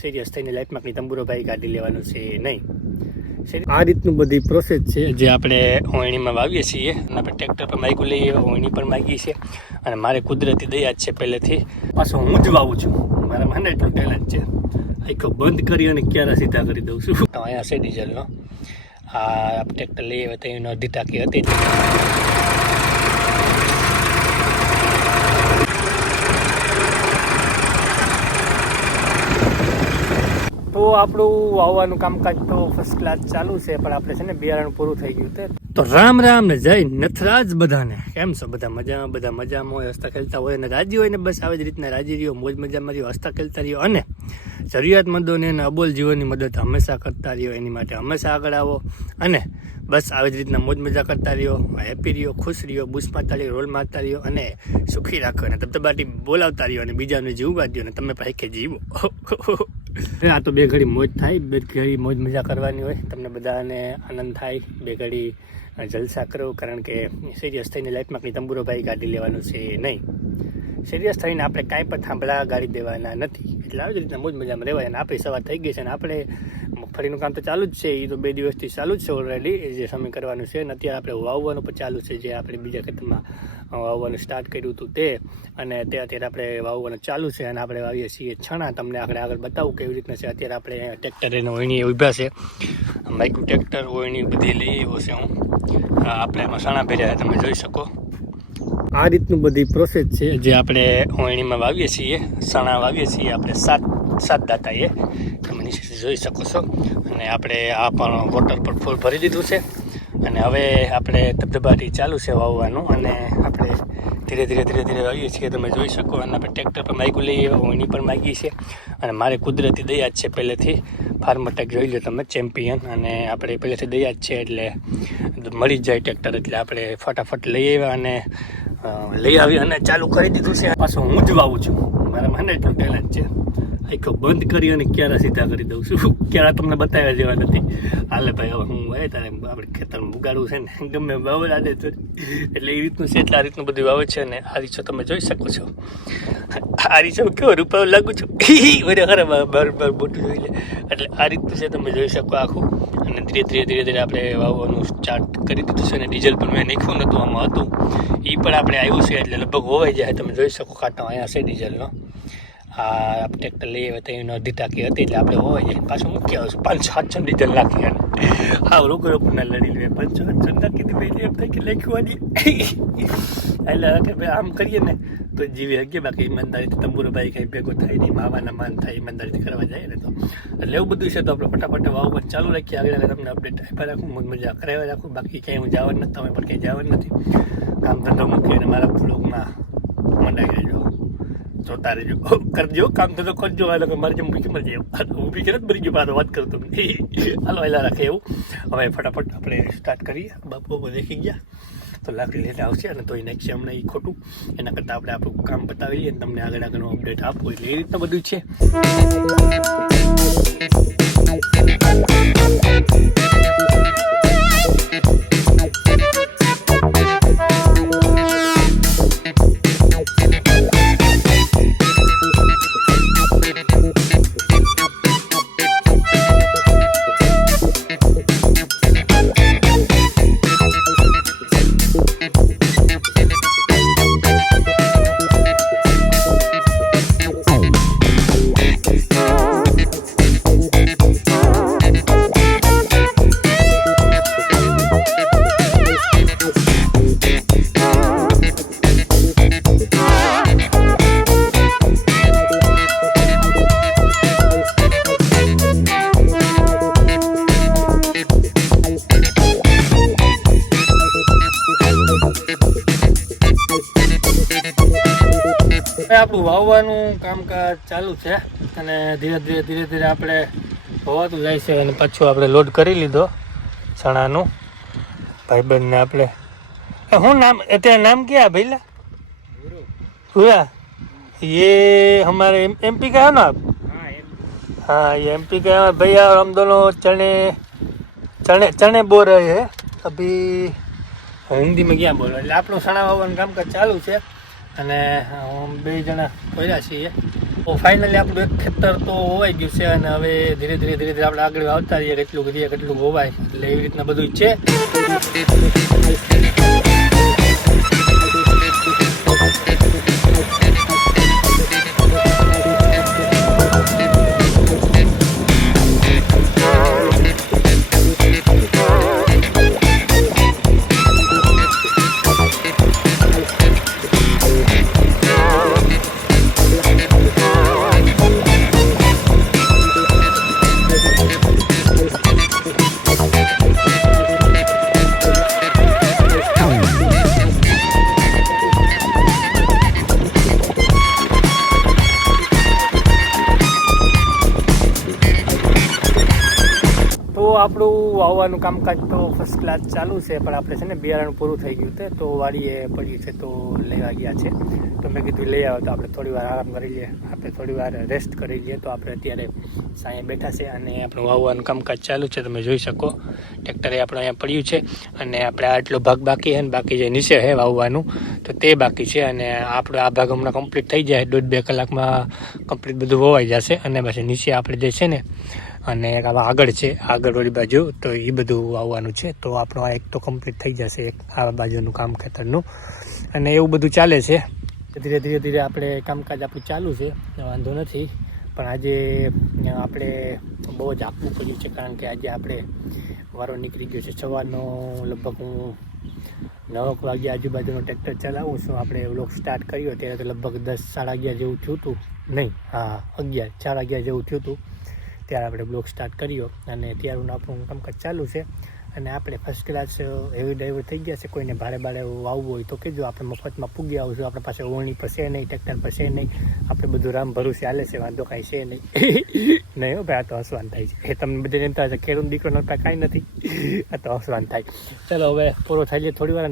Serious થઈને લાઈફમાં કંઈ તંબુરો ભાઈ કાઢી લેવાનું છે નહીં. આ રીતનું બધી પ્રોસેસ છે જે આપણે ઓયણીમાં વાવીએ છીએ અને આપણે ટ્રેક્ટર પર માગ્યું લઈએ, ઓયણી પર માગીએ છીએ. અને મારે કુદરતી દયા જ છે પહેલેથી. પાછો હું જ વાવું છું, મારા મને એટલું ટેલેન્ટ છે. આખો બંધ કરી અને ક્યારે સીધા કરી દઉં છું. તો અહીંયા છે ડીઝલનો આ ટ્રેક્ટર લઈએ તો એનો અડધી ટાંકી હતી. તો આપણું વાવવાનું કામકાજ તો ફર્સ્ટ ક્લાસ ચાલુ છે, પણ આપણે છે ને બિયારણ પૂરું થઈ ગયું છે. તો રામ રામ ને જય નથરાજ બધાને. કેમ છો બધા? મજામાં? બધા મજામાં હોય, હસતા ખેલતા હોય અને રાજી હોય ને બસ આવી જ રીતના રાજી રહ્યો, મોજ મજામાં રહ્યો, હસતા ખેલતા રહ્યો અને જરૂરિયાતમંદોને અને અબોલ જીવનની મદદ હંમેશા કરતા રહ્યો. એની માટે હંમેશા આગળ આવો અને બસ આવી જ રીતના મોજ મજા કરતા રહ્યો, હેપી રહ્યો, ખુશ રહ્યો, બૂસ મારતા રહ્યો, રોલ મારતા રહ્યો અને સુખી રાખો અને ધબધબાટી બોલાવતા રહ્યો અને બીજાને જીવવા દો અને તમે પાકે જીવો. આ તો બે ઘડી મોજ થાય, બે ઘડી મોજ મજા કરવાની હોય, તમને બધાને આનંદ થાય. બે ઘડી જલસા કરો, કારણ કે સિરિયસ થઈને લાઈફમાં કંઈ તંબુરો ભાઈ કાઢી લેવાનું છે નહીં. સિરિયસ થઈને આપણે કાંઈ પણ થાંભલા ગાડી દેવાના નથી. એટલે આવી જ રીતના મોજ મજામાં રહેવાય. અને આપણી સવાર થઈ ગઈ છે અને આપણે મગફળીનું કામ તો ચાલુ જ છે. એ તો 2 દિવસથી ચાલુ જ છે ઓલરેડી, જે સમય કરવાનું છે. અને અત્યારે આપણે વાવવાનું પણ ચાલુ છે, જે આપણે બીજા ખેતરમાં વાવવાનું સ્ટાર્ટ કર્યું હતું તે. અને તે અત્યારે આપણે વાવવાનું ચાલુ છે અને આપણે વાવીએ છીએ છણા. તમને આગળ બતાવું કેવી રીતના છે. અત્યારે આપણે ટ્રેક્ટર એને ઓયણી ઊભા છે, માઇક્રો ટ્રેક્ટર ઓયણી બધી લઈ આવ્યો છે હું. આપણે એમાં સણા ભર્યા તમે જોઈ શકો. આ રીતનું બધી પ્રોસેસ છે જે આપણે ઓયણીમાં વાવીએ છીએ, સણા વાવીએ છીએ આપણે સાત દાતાએ, તમે નીચે જોઈ શકો છો. અને આપણે આ પણ વોટર પર ફૂલ ભરી દીધું છે અને હવે આપણે ધબધબાટી ચાલુ છે વાવવાનું. અને આપણે ધીરે ધીરે વાવીએ છીએ, તમે જોઈ શકો. અને આપણે ટ્રેક્ટર પર માગ્યું લઈએ, ઓયણી પર માગીએ છીએ. અને મારે કુદરતી દયા જ છે પહેલેથી. ફાર્મટેક જોઈ લો તમે, ચેમ્પિયન. અને આપણે પહેલેથી દયા જ છે એટલે મળી જાય ટ્રેક્ટર, એટલે આપણે ફટાફટ લઈ આવ્યા અને લઈ આવી અને ચાલુ કરી દીધું છે. પાછું હું જ વાવું છું, મારા મને એટલું ટેલેન્ટ છે. આખો બંધ કરી અને ક્યારે સીધા કરી દઉં છું. ક્યારે તમને બતાવ્યા જેવા નથી. હાલે ભાઈ હવે હું હોય તારે આપણે ખેતરમાં ઉગાડવું છે ને, ગમે વાવે આડે તો એટલે એ રીતનું છે. એટલે આ રીતનું બધું વાવે છે. અને આ રીતો તમે જોઈ શકો છો. આ રીતો કેવો રૂપાવ લાગુ છું બધે ખરાબ બાર મોટું જોઈ લે. એટલે આ રીતનું છે, તમે જોઈ શકો આખું. અને ધીરે આપણે વાવવાનું સ્ટાર્ટ કરી દીધું છે. અને ડીઝલ પણ મેં નાખ્યું નહોતું, આમાં હતું એ પણ આપણે આવ્યું છે. એટલે લગભગ હોવાઈ જાય, તમે જોઈ શકો. કાંટો અહીંયા છે ડીઝલનો. આ ટ્રેક્ટર લઈ આવે તો એનો અડધી ટાંકી હતી એટલે આપણે હોવાઈ જાય. પાછું મૂકી આવશું 500-700 ડીઝલ નાખી. હા રોકું ના લડી લે 500-700 નાખી દે ભાઈ. એમ થાય કે લખવાની એટલે કે ભાઈ આમ કરીએ ને તો જીવી હકીએ. બાકી ઈમાનદારીથી તંબુરો ભાઈ કંઈ ભેગો થાય નહીં, માવાના માન થાય ઈમાનદારીથી કરવા જાય ને તો. એટલે એવું બધું છે. તો આપણે ફટાફટ વાવવાનું ચાલુ રાખીએ. આગળ તમને અપડેટ આપ્યા રાખું, મોજ મજા કરાવ્યા રાખું. બાકી ક્યાંય હું જવાનું નથી, તમે પણ ક્યાંય જવાનું નથી. કામ ધંધો મૂકી અને મારા બ્લોગમાં મંડાઈ રહેજો, જોતા રહેજો, કરજો કામ ધંધો કરજો. હાલો મારે જેમ મૂકી મળી જાય ઊભી કરે મરી ગયો પાછો વાત કરતો. હાલો એલા રાખે એવું. હવે ફટાફટ આપણે સ્ટાર્ટ કરીએ. બાપુ દેખી ગયા તો લાકડી લઈને આવશે અને તો એ નાખશે હમણાં એ ખોટું. એના કરતાં આપણે આપણું કામ બતાવી લઈએ અને તમને આગળનો અપડેટ આપવો. એટલે એ રીતના બધું છે. આપણું વાવવાનું કામકાજ ચાલુ છે અને ધીરે આપણે હોવાતું જાય છે. અને પાછું આપણે લોડ કરી લીધો ચણાનું. ભાઈબંધને આપણે શું નામ અત્યારે નામ क्या भैया? पूरा ये हमारे MP का है ना आप? हाँ ये MP का है भैया. और हम दोनों चने बो रहे हैं अभी. હિન્દી में क्या बोल रहे? એટલે આપણું ચણા વાવવાનું કામકાજ ચાલુ છે અને 2 જણા પડ્યા છીએ. ફાઇનલી આપણું એક ખેતર તો હોવાઈ ગયું છે અને હવે ધીરે ધીરે આપણે આગળ આવતા રહીએ કેટલું હોવાય એટલે એવી રીતના બધું છે. આપણું વાવવાનું કામકાજ તો ફર્સ્ટ ક્લાસ ચાલુ છે, પણ આપણે છે ને બિયારણ પૂરું થઈ ગયું છે તો વાડીએ પડ્યું છે તો લેવા ગયા છે. તો મેં કીધું લઈ આવો તો આપણે થોડી વાર આરામ કરી લઈએ, આપણે થોડી વાર રેસ્ટ કરી લઈએ. તો આપણે અત્યારે સાંજે બેઠા છે અને આપણું વાવવાનું કામકાજ ચાલુ છે. તમે જોઈ શકો ટ્રેક્ટરે આપણે અહીંયા પડ્યું છે અને આપણે આટલો ભાગ બાકી છે ને બાકી જે નીચે છે વાવવાનું તો તે બાકી છે. અને આપણો આ ભાગ હમણાં કમ્પ્લીટ થઈ જાય, 1.5-2 કલાકમાં કમ્પ્લીટ બધું વવાઈ જશે. અને પછી નીચે આપણે જે છે ને અને આગળ છે, આગળવાળી બાજુ તો એ બધું આવવાનું છે. તો આપણો આ એક તો કમ્પ્લીટ થઈ જશે, એક આ બાજુનું કામ ખેતરનું. અને એવું બધું ચાલે છે, ધીરે આપણે કામકાજ આપણું ચાલુ છે, વાંધો નથી. પણ આજે આપણે બહુ જ આપવું પડ્યું છે, કારણ કે આજે આપણે વારો નીકળી ગયો છે સવારનો. લગભગ હું 9 વાગ્યા આજુબાજુનો ટ્રેક્ટર ચલાવું છું. આપણે વ્લોગ સ્ટાર્ટ કર્યો ત્યારે તો લગભગ 10-11:30 જેવું થયું હતું, નહીં 4 જેવું થયું હતું ત્યારે આપણે બ્લોગ સ્ટાર્ટ કર્યો. અને ત્યારનું આપણું કામકાજ ચાલુ છે. અને આપણે ફર્સ્ટ ક્લાસ હેવી ડ્રાઈવર થઈ ગયા છે. કોઈને ભારે વાવવું હોય તો કહેજો, આપણે મફતમાં પૂગી આવશું. આપણા પાસે ઓવણી પર છે નહીં, ટ્રેક્ટર પર છે નહીં, આપણે બધું રામ ભરોસે હાલે છે, વાંધો કાંઈ છે નહીં. નહીં હો ભાઈ, આ તો હસવાન થાય છે. એ તમને બધે એમ થાય છે ખેડૂત દીકરો નતા કાંઈ નથી, આ તો હસવાન થાય. ચલો હવે પૂરો થઈ જાય થોડી વાર.